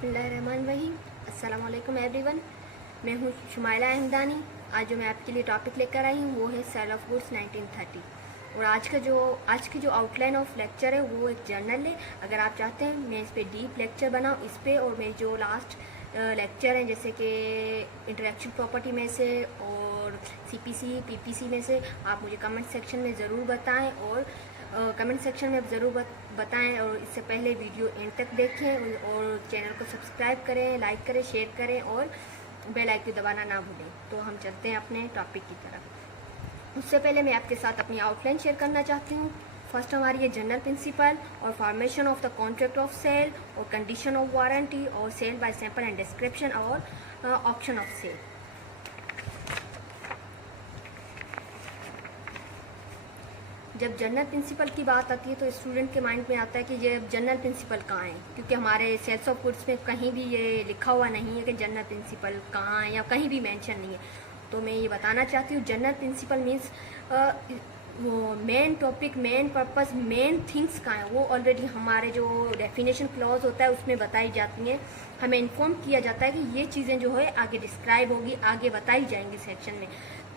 बिस्मिल्लाहिर्रहमानिर्रहीम। अस्सलाम वालेकुम एवरीवन। मैं हूँ शुमाइला अहमदानी। आज जो मैं आपके लिए टॉपिक लेकर आई हूँ वो है सेल ऑफ गुड्स 1930। और आज की जो आउटलाइन ऑफ लेक्चर है वो एक जर्नल है। अगर आप चाहते हैं मैं इस पर डीप लेक्चर बनाऊँ इस पर, और मेरे जो लास्ट लेक्चर हैं जैसे कि इंटेलेक्चुअल प्रॉपर्टी में से और सीपीसी पीपीसी में से, आप मुझे कमेंट सेक्शन में ज़रूर बताएं और कमेंट सेक्शन में ज़रूर बताएं। और इससे पहले वीडियो एंड तक देखें और चैनल को सब्सक्राइब करें, लाइक करें, शेयर करें और बेल आइकन दबाना ना भूलें। तो हम चलते हैं अपने टॉपिक की तरफ। उससे पहले मैं आपके साथ अपनी आउटलाइन शेयर करना चाहती हूँ। फर्स्ट हमारी है जनरल प्रिंसिपल और formation of the contract of sale और कंडीशन ऑफ वारंटी और sale by sample and description और ऑप्शन ऑफ सेल। जब जनरल प्रिंसिपल की बात आती है तो स्टूडेंट के माइंड में आता है कि ये जनरल प्रिंसिपल कहाँ है, क्योंकि हमारे सेल्स ऑफ गुड्स में कहीं भी ये लिखा हुआ नहीं है कि जनरल प्रिंसिपल कहाँ है या कहीं भी मेंशन नहीं है। तो मैं ये बताना चाहती हूँ जनरल प्रिंसिपल मीन्स वो main topic, main purpose, main things कहाँ है वो ऑलरेडी हमारे जो डेफिनेशन क्लॉज होता है उसमें बताई जाती हैं। हमें इन्फॉर्म किया जाता है कि ये चीज़ें जो है आगे डिस्क्राइब होगी, आगे बताई जाएंगी सेक्शन में।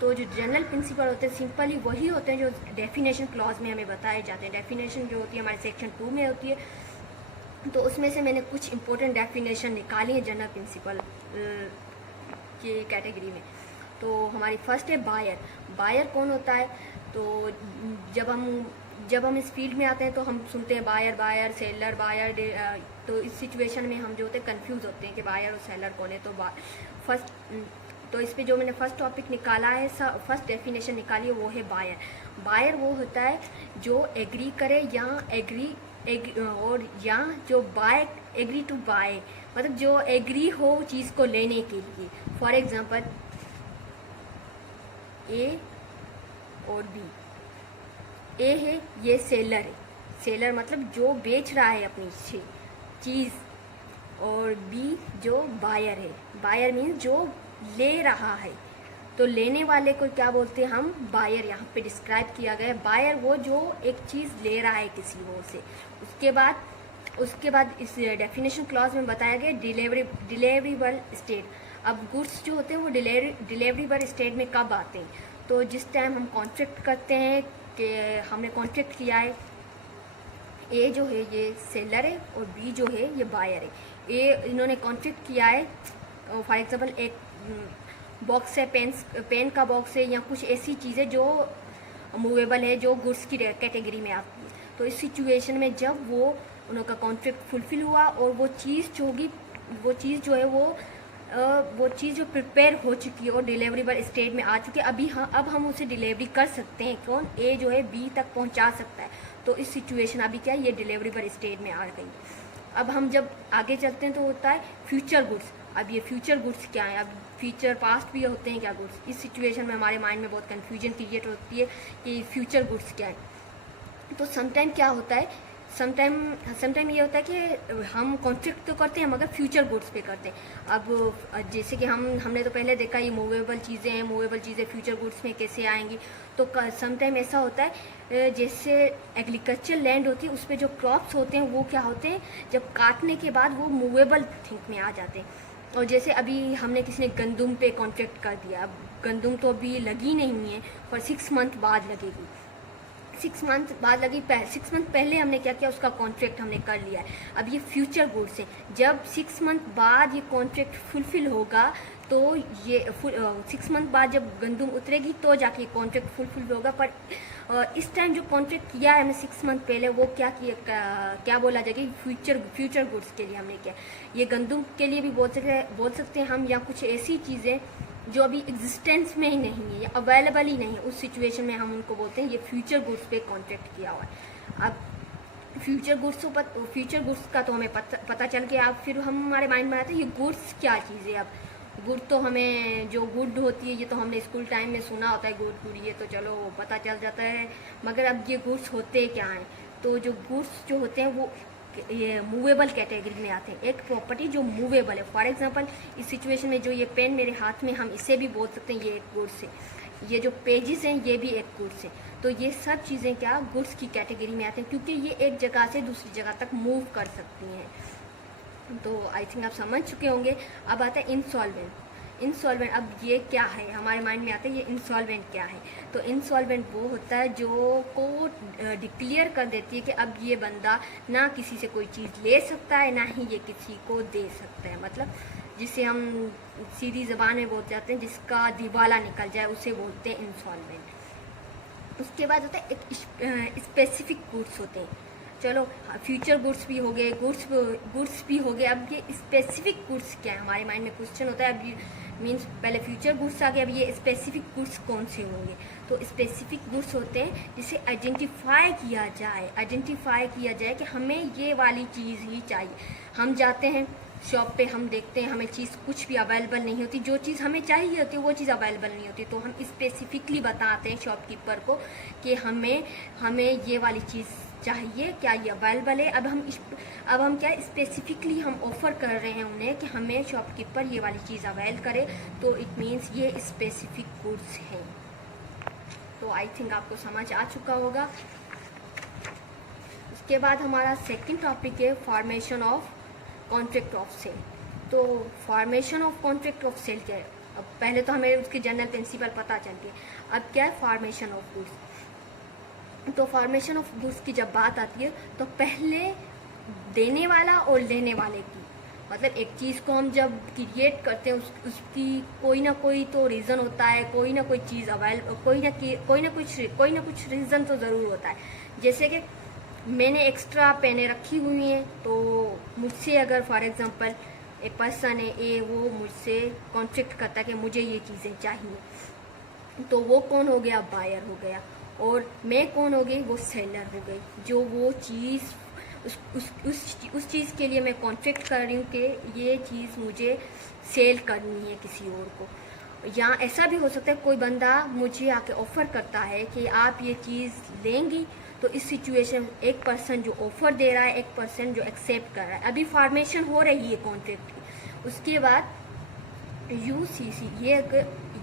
तो जो जनरल प्रिंसिपल होते हैं सिंपली वही होते हैं जो डेफिनेशन क्लॉज में हमें बताए जाते हैं। डेफिनेशन जो होती है हमारे सेक्शन 2 में होती है, तो उसमें से मैंने कुछ इंपॉर्टेंट डेफिनेशन निकाली है जनरल प्रिंसिपल की कैटेगरी में। तो हमारी फर्स्ट है बायर। बायर कौन होता है? तो जब हम इस फील्ड में आते हैं तो हम सुनते हैं बायर, सेलर, बायर। तो इस सिचुएशन में हम जो होते हैं कंफ्यूज होते हैं कि बायर और सेलर कौन है। तो इस पे जो मैंने फर्स्ट टॉपिक निकाला है, फर्स्ट डेफिनेशन निकाली है वो है बायर। बायर वो होता है जो एग्री करे या या जो बाय एग्री टू बाय, मतलब जो एग्री हो चीज़ को लेने के लिए। फॉर एग्जांपल ए और बी। ए है ये सेलर है, सेलर मतलब जो बेच रहा है अपनी चीज़, और बी जो बायर है, बायर मीन्स जो ले रहा है। तो लेने वाले को क्या बोलते हैं हम? बायर। यहाँ पे डिस्क्राइब किया गया है बायर वो जो एक चीज़ ले रहा है किसी वो से। उसके बाद इस डेफिनेशन क्लॉज में बताया गया डिलीवरेबल स्टेट। अब गुड्स जो होते हैं वो डिलीवरेबल स्टेट में कब आते हैं? तो जिस टाइम हम कॉन्ट्रैक्ट करते हैं कि हमने कॉन्ट्रैक्ट किया है, ए जो है ये सेलर है और बी जो है ये बायर है। इन्होंने कॉन्ट्रैक्ट किया है, फॉर एग्जांपल एक बॉक्स है, पेन का बॉक्स है या कुछ ऐसी चीज़ें जो मूवेबल है, जो गुड्स की कैटेगरी में आती है। तो इस सिचुएशन में जब वो उनका कॉन्ट्रैक्ट फुलफिल हुआ और वो चीज़ जो है वो चीज़ जो प्रिपेयर हो चुकी है और डिलीवरेबल स्टेट में आ चुकी है, अब हम उसे डिलीवरी कर सकते हैं। कौन? ए जो है बी तक पहुंचा सकता है। तो इस सिचुएशन अभी क्या है, ये डिलीवरेबल स्टेट में आ गई। अब हम जब आगे चलते हैं तो होता है फ्यूचर गुड्स। अब ये फ्यूचर गुड्स क्या है? अब फ्यूचर पास्ट भी होते हैं क्या गुड्स? इस सिचुएशन में हमारे माइंड में बहुत कन्फ्यूजन क्रिएट होती है कि फ्यूचर गुड्स क्या है। तो समटाइम क्या होता है, समटाइम ये होता है कि हम कॉन्ट्रैक्ट तो करते हैं मगर फ्यूचर गुड्स पे करते हैं। अब जैसे कि हमने तो पहले देखा ये मूवेबल चीज़ें हैं, मूवेबल चीज़ें फ्यूचर गुड्स में कैसे आएंगी। तो समटाइम ऐसा होता है जैसे एग्रीकल्चर लैंड होती है उस पर जो क्रॉप्स होते हैं वो क्या होते हैं, जब काटने के बाद वो मूवेबल थिंग में आ जाते हैं। और जैसे अभी हमने किसी ने गंदुम पे कॉन्ट्रैक्ट कर दिया, अब गंदुम तो अभी लगी नहीं है पर 6 मंथ बाद लगेगी। 6 मंथ बाद लगी, 6 मंथ पहले हमने क्या किया, उसका कॉन्ट्रैक्ट हमने कर लिया है। अब ये फ्यूचर गुड्स है, जब 6 मंथ बाद ये कॉन्ट्रैक्ट फुलफिल होगा तो ये 6 मंथ बाद जब गंदुम उतरेगी तो जाके कॉन्ट्रैक्ट फुलफिल होगा। पर इस टाइम जो कॉन्ट्रैक्ट किया है हमने 6 मंथ पहले, वो क्या बोला जाएगा, फ्यूचर गुड्स के लिए हमने किया। ये गंदुम के लिए भी बोल सकते हैं हम, या कुछ ऐसी चीज़ें जो अभी एग्जिस्टेंस में ही नहीं है या अवेलेबल ही नहीं है, उस सिचुएशन में हम उनको बोलते हैं ये फ्यूचर गुड्स पे कॉन्ट्रैक्ट किया हुआ है। अब फ्यूचर गुड्स का तो हमें पता चल गया। अब फिर हमारे माइंड में आता है ये गुड्स क्या चीज़ है। अब गुड तो हमें जो गुड होती है ये तो हमने स्कूल टाइम में सुना होता है, गुड ये तो चलो पता चल जाता है, मगर अब ये गुड्स होते क्या हैं? तो जो गुड्स जो होते हैं वो ये मूवेबल कैटेगरी में आते हैं। एक प्रॉपर्टी जो मूवेबल है, फॉर एग्जांपल इस सिचुएशन में जो ये पेन मेरे हाथ में, हम इसे भी बोल सकते हैं ये एक गुड्स है। ये जो पेजेस हैं ये भी एक गुड्स है। तो ये सब चीज़ें क्या गुड्स की कैटेगरी में आते हैं, क्योंकि ये एक जगह से दूसरी जगह तक मूव कर सकती हैं। तो आई थिंक आप समझ चुके होंगे। अब आता है इंसॉल्वेंट। इंसॉल्वेंट, अब ये क्या है, हमारे माइंड में आता है ये इंसॉल्वेंट क्या है। तो इंसॉल्वेंट वो होता है जो को डिक्लेयर कर देती है कि अब ये बंदा ना किसी से कोई चीज़ ले सकता है, ना ही ये किसी को दे सकता है। मतलब जिसे हम सीधी ज़बान में बोल जाते हैं, जिसका दिवाला निकल जाए, उसे बोलते हैं इंसॉल्वेंट। उसके बाद होता है एक स्पेसिफिक गुड्स होते हैं। चलो फ्यूचर गुड्स भी हो गए, गुड्स भी हो गए। अब ये स्पेसिफिक गुड्स क्या है, हमारे माइंड में क्वेश्चन होता है। अब ये मीन्स पहले फ्यूचर गुड्स आ गए, अब ये स्पेसिफिक गुड्स कौन से होंगे। तो स्पेसिफिक गुड्स होते हैं जिसे आइडेंटिफाई किया जाए कि हमें ये वाली चीज़ ही चाहिए। हम जाते हैं शॉप पे, हम देखते हैं हमें चीज़ कुछ भी अवेलेबल नहीं होती, जो चीज़ हमें चाहिए होती है वो चीज़ अवेलेबल नहीं होती। तो हम स्पेसिफिकली बताते हैं शॉपकीपर को कि हमें ये वाली चीज़ चाहिए, क्या ये अवेलेबल है। अब हम क्या स्पेसिफिकली हम ऑफ़र कर रहे हैं उन्हें कि हमें शॉपकीपर ये वाली चीज़ अवेल करे। तो इट मीन्स ये स्पेसिफिक गुड्स हैं। तो आई थिंक आपको समझ आ चुका होगा। उसके बाद हमारा सेकंड टॉपिक है formation of contract of sale. तो formation of contract of sale क्या है। अब पहले तो हमें उसके जनरल प्रिंसिपल पता चल गए। अब क्या है फॉर्मेशन ऑफ गुड्स। तो फॉर्मेशन ऑफ गुड्स की जब बात आती है तो पहले देने वाला और लेने वाले की, मतलब एक चीज़ को हम जब क्रिएट करते हैं उसकी कोई ना कोई तो रीज़न होता है, कोई ना कोई चीज़ कोई ना कुछ रीज़न तो ज़रूर होता है। जैसे कि मैंने एक्स्ट्रा पेनें रखी हुई हैं, तो मुझसे अगर फॉर एग्जांपल एक पर्सन है ए, वो मुझसे कॉन्ट्रैक्ट करता है कि मुझे ये चीज़ें चाहिए, तो वो कौन हो गया, बायर हो गया। और मैं कौन हो गई, वो सेलर हो गई, जो वो चीज़ उस चीज़ के लिए मैं कॉन्ट्रैक्ट कर रही हूँ कि ये चीज़ मुझे सेल करनी है किसी और को। या ऐसा भी हो सकता है कोई बंदा मुझे आके ऑफ़र करता है कि आप ये चीज़ लेंगी। तो इस सिचुएशन एक पर्सन जो ऑफ़र दे रहा है, एक पर्सन जो एक्सेप्ट कर रहा है, अभी फॉर्मेशन हो रही है कॉन्ट्रैक्ट की। उसके बाद UCC,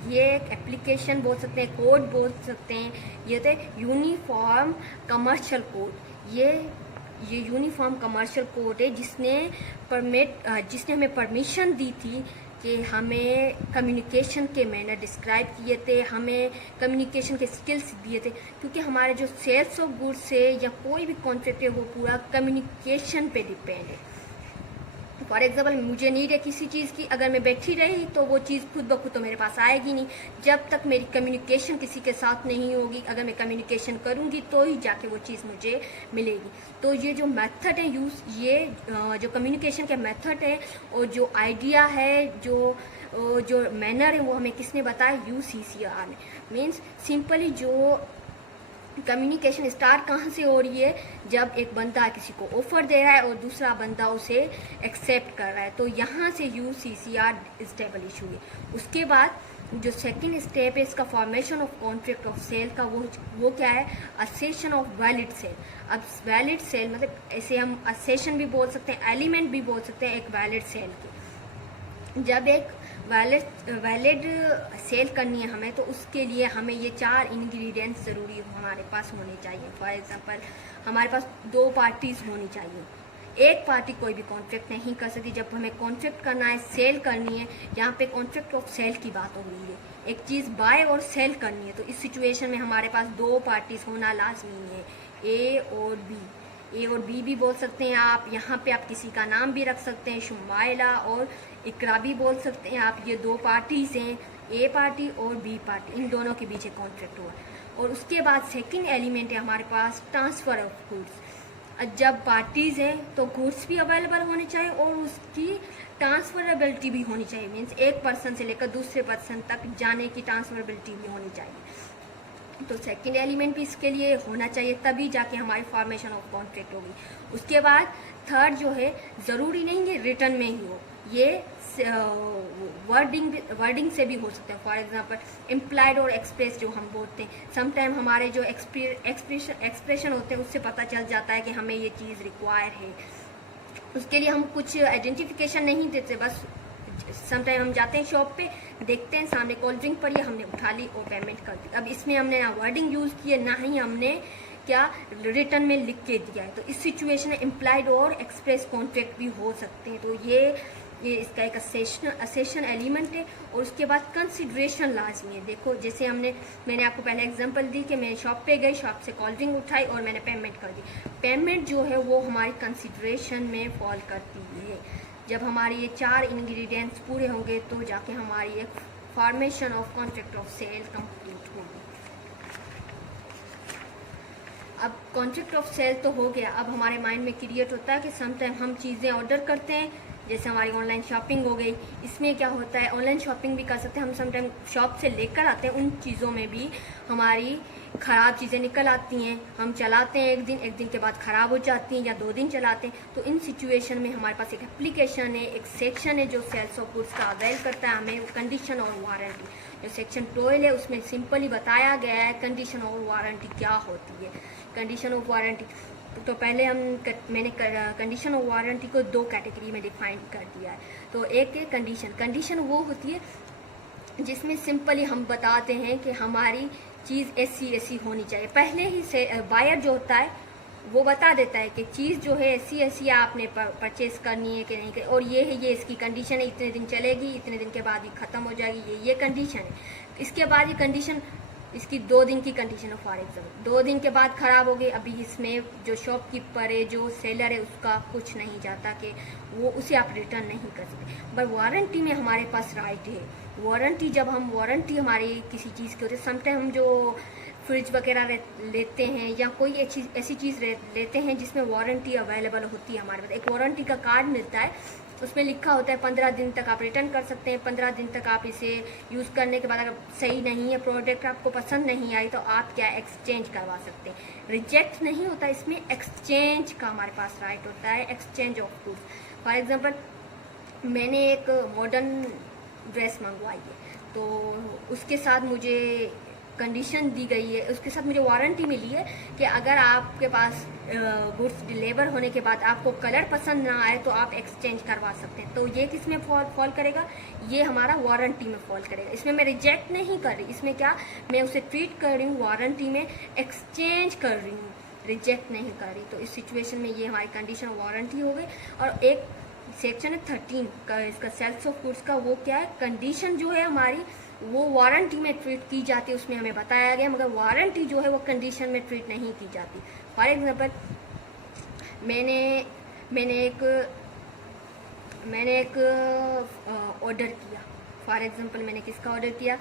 ये एक एप्लीकेशन बोल सकते हैं, कोड बोल सकते हैं। ये होता है यूनिफॉर्म कमर्शियल कोड। ये यूनिफॉर्म कमर्शियल कोड है जिसने हमें परमिशन दी थी कि हमें कम्युनिकेशन के मैनर डिस्क्राइब किए थे, हमें कम्युनिकेशन के स्किल्स दिए थे। क्योंकि हमारे जो सेल्स ऑफ गुड्स है या कोई भी कॉन्ट्रैक्ट है वो पूरा कम्युनिकेशन पे डिपेंड है। फॉर एग्जाम्पल मुझे नीड है किसी चीज़ की, अगर मैं बैठी रही तो वो चीज़ खुद ब खुद तो मेरे पास आएगी नहीं, जब तक मेरी कम्युनिकेशन किसी के साथ नहीं होगी। अगर मैं कम्युनिकेशन करूँगी तो ही जाके वो चीज़ मुझे मिलेगी। तो ये जो मेथड है ये जो कम्युनिकेशन के मेथड है और जो आइडिया है, जो मैनर है, वो हमें किसने बताया, UCCR ने। मीन्स सिंपली जो कम्युनिकेशन स्टार्ट कहाँ से हो रही है, जब एक बंदा किसी को ऑफर दे रहा है और दूसरा बंदा उसे एक्सेप्ट कर रहा है, तो यहाँ से UCCR इस्टेब्लिश हुई। उसके बाद जो सेकंड स्टेप है इसका formation of contract of sale का, वो क्या है, असेशन ऑफ वैलिड सेल। अब वैलिड सेल मतलब ऐसे हम असेशन भी बोल सकते हैं, एलिमेंट भी बोल सकते हैं एक वैलिड सेल के। जब एक वैलिड सेल करनी है हमें, तो उसके लिए हमें ये 4 इंग्रेडिएंट्स ज़रूरी हमारे पास होने चाहिए। फॉर एग्जांपल हमारे पास 2 पार्टीज़ होनी चाहिए। एक पार्टी कोई भी कॉन्ट्रैक्ट नहीं कर सकती। जब हमें कॉन्ट्रैक्ट करना है, सेल करनी है, यहाँ पे कॉन्ट्रैक्ट ऑफ सेल की बात हो रही है, एक चीज़ बाय और सेल करनी है, तो इस सिचुएशन में हमारे पास 2 पार्टीज़ होना लाजमी है, ए और बी भी बोल सकते हैं आप। यहाँ पे आप किसी का नाम भी रख सकते हैं, शुमाइला और इकरा भी बोल सकते हैं आप। ये 2 पार्टीज़ हैं, ए पार्टी और बी पार्टी, इन दोनों के बीच कॉन्ट्रैक्ट हुआ। और उसके बाद सेकंड एलिमेंट है हमारे पास ट्रांसफ़र ऑफ गुड्स। जब पार्टीज़ हैं तो गुड्स भी अवेलेबल होने चाहिए और उसकी ट्रांसफरेबिलिटी भी होनी चाहिए। मीन्स एक पर्सन से लेकर दूसरे पर्सन तक जाने की ट्रांसफरेबिलिटी भी होनी चाहिए। तो सेकंड एलिमेंट भी इसके लिए होना चाहिए, तभी जाके हमारी फॉर्मेशन ऑफ कॉन्ट्रैक्ट होगी। उसके बाद थर्ड जो है, ज़रूरी नहीं है रिटर्न में ही हो, ये वर्डिंग से भी हो सकता है। फॉर एग्जांपल इम्प्लाइड और एक्सप्रेस जो हम बोलते हैं, समटाइम हमारे जो एक्सप्रेशन होते हैं उससे पता चल जाता है कि हमें ये चीज़ रिक्वायर है। उसके लिए हम कुछ आइडेंटिफिकेशन नहीं देते, बस समटाइम हम जाते हैं शॉप पे, देखते हैं सामने कोल्ड ड्रिंक पड़ी है, हमने उठा ली और पेमेंट कर दी। अब इसमें हमने ना वर्डिंग यूज़ की है, ना ही हमने क्या रिटर्न में लिख के दिया है। तो इस सिचुएशन में इम्प्लाइड और एक्सप्रेस कॉन्ट्रैक्ट भी हो सकते हैं। तो ये इसका एक असेशन एलिमेंट है। और उसके बाद कंसिडरेशन लाजमी है। देखो जैसे मैंने आपको पहले एग्जांपल दी कि मैं शॉप पे गई, शॉप से कोल्ड ड्रिंक उठाई और मैंने पेमेंट कर दी। पेमेंट जो है वो हमारी कंसिडरेशन में फॉल करती है। जब हमारे ये 4 इंग्रेडिएंट्स पूरे होंगे तो जाके हमारी एक formation of contract of sale complete होगी। अब कॉन्ट्रैक्ट ऑफ सेल तो हो गया। अब हमारे माइंड में क्रिएट होता है कि समटाइम हम चीज़ें ऑर्डर करते हैं, जैसे हमारी ऑनलाइन शॉपिंग हो गई। इसमें क्या होता है, ऑनलाइन शॉपिंग भी कर सकते हैं हम, समटाइम शॉप से लेकर आते हैं, उन चीज़ों में भी हमारी ख़राब चीज़ें निकल आती हैं। हम चलाते हैं एक दिन के बाद ख़राब हो जाती हैं, या 2 दिन चलाते हैं। तो इन सिचुएशन में हमारे पास एक एप्लीकेशन है, एक सेक्शन है जो सेल्स ऑफ गुड्स का अवेल करता है हमें कंडीशन और वारंटी। जो सेक्शन 12 है उसमें सिंपली बताया गया है कंडीशन और वारंटी क्या होती है। कंडीशन ऑफ वारंटी तो पहले मैंने कंडीशन ऑफ वारंटी को 2 कैटेगरी में डिफाइन कर दिया है। तो एक है कंडीशन वो होती है जिसमें सिंपली हम बताते हैं कि हमारी चीज़ ऐसी होनी चाहिए। पहले ही से बायर जो होता है वो बता देता है कि चीज़ जो है ऐसी आपने परचेज करनी है कि नहीं करनी, और ये है, ये इसकी कंडीशन है, इतने दिन चलेगी, इतने दिन के बाद ये ख़त्म हो जाएगी, ये कंडीशन है। इसके बाद ये कंडीशन इसकी 2 दिन की कंडीशन है। फॉर एग्जाम्पल 2 दिन के बाद ख़राब हो गई, अभी इसमें जो शॉपकीपर है, जो सेलर है, उसका कुछ नहीं जाता कि वो उसे आप रिटर्न नहीं कर सकते। पर वारंटी में हमारे पास राइट है। वारंटी हमारी किसी चीज़ की होती है। समटाइम हम जो फ्रिज वगैरह लेते हैं या कोई ऐसी चीज़ लेते हैं जिसमें वारंटी अवेलेबल होती है। हमारे पास एक वारंटी का कार्ड मिलता है, उसमें लिखा होता है 15 दिन तक आप रिटर्न कर सकते हैं। 15 दिन तक आप इसे यूज़ करने के बाद अगर सही नहीं है, प्रोडक्ट आपको पसंद नहीं आई, तो आप क्या एक्सचेंज करवा सकते हैं। रिजेक्ट नहीं होता, इसमें एक्सचेंज का हमारे पास राइट होता है, exchange of goods. For example मैंने एक मॉडर्न ड्रेस मंगवाई है, तो उसके साथ मुझे कंडीशन दी गई है, उसके साथ मुझे वारंटी मिली है कि अगर आपके पास गुड्स डिलीवर होने के बाद आपको कलर पसंद ना आए तो आप एक्सचेंज करवा सकते हैं। तो ये किस में फॉल करेगा, ये हमारा वारंटी में फॉल करेगा। इसमें मैं रिजेक्ट नहीं कर रही, इसमें क्या मैं उसे ट्रीट कर रही हूँ, वारंटी में एक्सचेंज कर रही हूँ, रिजेक्ट नहीं कर रही। तो इस सिचुएशन में ये हमारी कंडीशन वारंटी हो गई। और एक सेक्शन है 13 का, इसका सेल्स ऑफ गुड्स का, वो क्या है, कंडीशन जो है हमारी वो वारंटी में ट्रीट की जाती है, उसमें हमें बताया गया, मगर वारंटी जो है वो कंडीशन में ट्रीट नहीं की जाती। फॉर एग्जांपल मैंने एक ऑर्डर किया। फॉर एग्जांपल मैंने किसका ऑर्डर किया,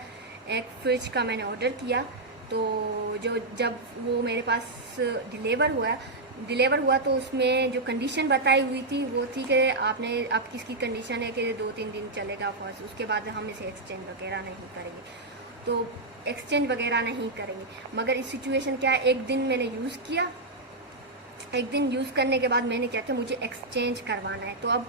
एक फ्रिज का मैंने ऑर्डर किया। तो जब वो मेरे पास डिलीवर हुआ तो उसमें जो कंडीशन बताई हुई थी वो थी कि आपकी इसकी कंडीशन है कि 2-3 दिन चलेगा फर्स्ट, उसके बाद हम इसे एक्सचेंज वगैरह नहीं करेंगे। तो एक्सचेंज वगैरह नहीं करेंगे। मगर इस सिचुएशन क्या है, एक दिन मैंने यूज़ किया, एक दिन यूज़ करने के बाद मैंने क्या किया, मुझे एक्सचेंज करवाना है। तो अब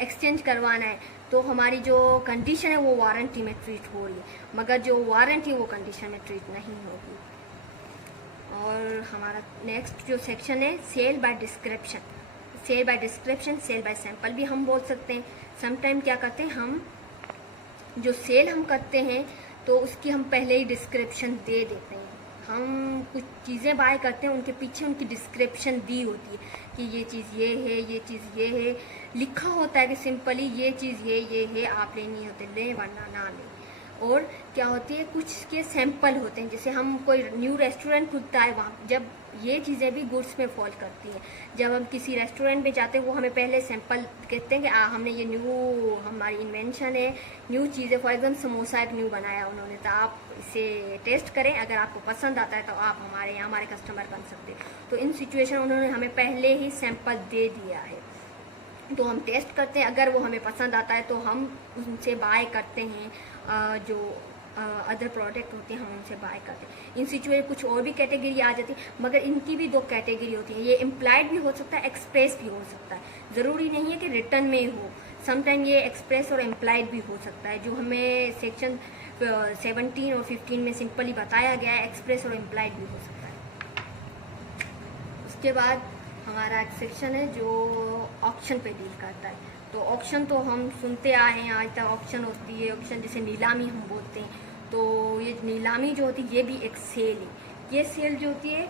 एक्सचेंज करवाना है तो हमारी जो कंडीशन है वो वारंटी में ट्रीट हो रही है, मगर जो वारंटी वो कंडीशन में ट्रीट नहीं होगी। और हमारा नेक्स्ट जो सेक्शन है sale by description. Sale by sample भी हम बोल सकते हैं। समटाइम क्या करते हैं, हम जो सेल हम करते हैं तो उसकी हम पहले ही डिस्क्रिप्शन दे देते हैं। हम कुछ चीज़ें बाय करते हैं, उनके पीछे उनकी डिस्क्रिप्शन दी होती है कि ये चीज़ ये है, ये चीज़ ये है, लिखा होता है कि सिंपली ये चीज़ ये है, आप लेनी होती है लें वरना ना लें। और क्या होती है, कुछ के सैंपल होते हैं, जैसे हम कोई न्यू रेस्टोरेंट खुलता है, वहाँ जब ये चीज़ें भी गुड्स में फॉल करती हैं। जब हम किसी रेस्टोरेंट में जाते हैं वो हमें पहले सैंपल कहते हैं कि हमने ये न्यू हमारी इन्वेंशन है, न्यू चीज़ है। फॉर एग्जाम्पल समोसा एक न्यू बनाया उन्होंने, तो आप इसे टेस्ट करें, अगर आपको पसंद आता है तो आप हमारे यहाँ हमारे कस्टमर बन सकते हैं। तो इन सिचुएशन उन्होंने हमें पहले ही सैंपल दे दिया है, तो हम टेस्ट करते हैं। अगर वो हमें पसंद आता है तो हम उनसे बाय करते हैं, जो अदर प्रोडक्ट होते हैं हम उनसे बाय करते हैं। इन सिचुएशन कुछ और भी कैटेगरी आ जाती है, मगर इनकी भी 2 कैटेगरी होती है। ये इम्प्लाइड भी हो सकता है, एक्सप्रेस भी हो सकता है, ज़रूरी नहीं है कि रिटर्न में हो। समटाइम ये एक्सप्रेस और इम्प्लाइड भी हो सकता है, जो हमें सेक्शन 17 और 15 में सिंपली बताया गया है, एक्सप्रेस और इम्प्लाइड भी हो सकता है। उसके बाद हमारा एक सेक्शन है जो ऑक्शन पे डील करता है। तो ऑक्शन तो हम सुनते आए हैं आज तक, ऑक्शन होती है, ऑक्शन जैसे नीलामी हम बोलते हैं। तो ये नीलामी जो होती है ये भी एक सेल है। ये सेल जो होती है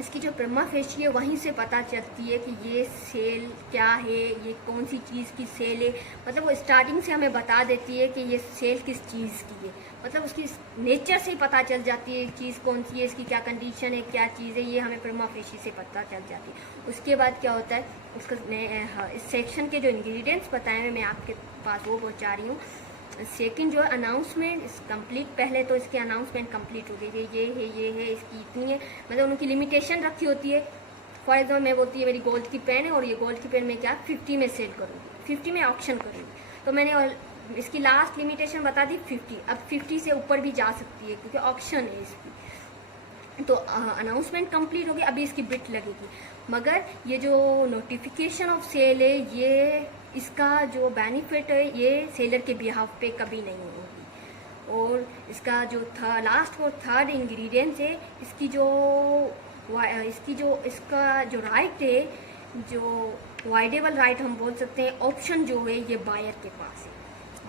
इसकी जो प्रमा फेशी है वहीं से पता चलती है कि ये सेल क्या है, ये कौन सी चीज़ की सेल है। मतलब वो स्टार्टिंग से हमें बता देती है कि ये सेल किस चीज़ की है, मतलब उसकी नेचर से ही पता चल जाती है चीज़ कौन सी है, इसकी क्या कंडीशन है, क्या चीज़ है, ये हमें प्रमा फेशी से पता चल जाती है। उसके बाद क्या होता है, उसका इस सेक्शन के जो इंग्रेडिएंट्स बताए हैं मैं आपके पास वो पहुँचा रही हूँ। सेकंड जो है अनाउंसमेंट इस कंप्लीट, पहले तो इसकी अनाउंसमेंट कंप्लीट हो गई है, ये है, इसकी इतनी है, मतलब उनकी लिमिटेशन रखी होती है। फॉर एग्जाम्पल मैं बोलती है मेरी गोल्ड की पेन है और ये गोल्ड की पेन मैं क्या 50 में सेल करूँगी, 50 में ऑप्शन करूँगी, तो मैंने इसकी लास्ट लिमिटेशन बता दी 50। अब 50 से ऊपर भी जा सकती है क्योंकि ऑप्शन है इसकी। तो अनाउंसमेंट कंप्लीट होगी, अभी इसकी बिट लगेगी। मगर ये जो नोटिफिकेशन ऑफ सेल है, ये इसका जो बेनिफिट है ये सेलर के बिहाफ पे कभी नहीं होगी। और इसका जो लास्ट और थर्ड इंग्रेडिएंट्स है, इसका जो राइट है, जो वाइडेबल राइट हम बोल सकते हैं, ऑप्शन जो है ये बायर के पास है।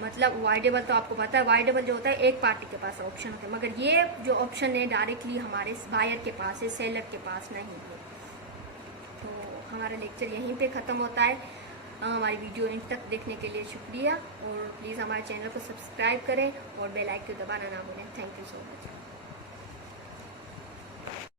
मतलब वाइडेबल तो आपको पता है, वाइडेबल जो होता है एक पार्टी के पास ऑप्शन होता है, मगर ये जो ऑप्शन है डायरेक्टली हमारे बायर के पास है, सेलर के पास नहीं है। तो हमारा लेक्चर यहीं पे ख़त्म होता है। हमारी वीडियो एंड तक देखने के लिए शुक्रिया, और प्लीज़ हमारे चैनल को सब्सक्राइब करें और बेल आइकन दबाना ना भूलें। Thank you so much.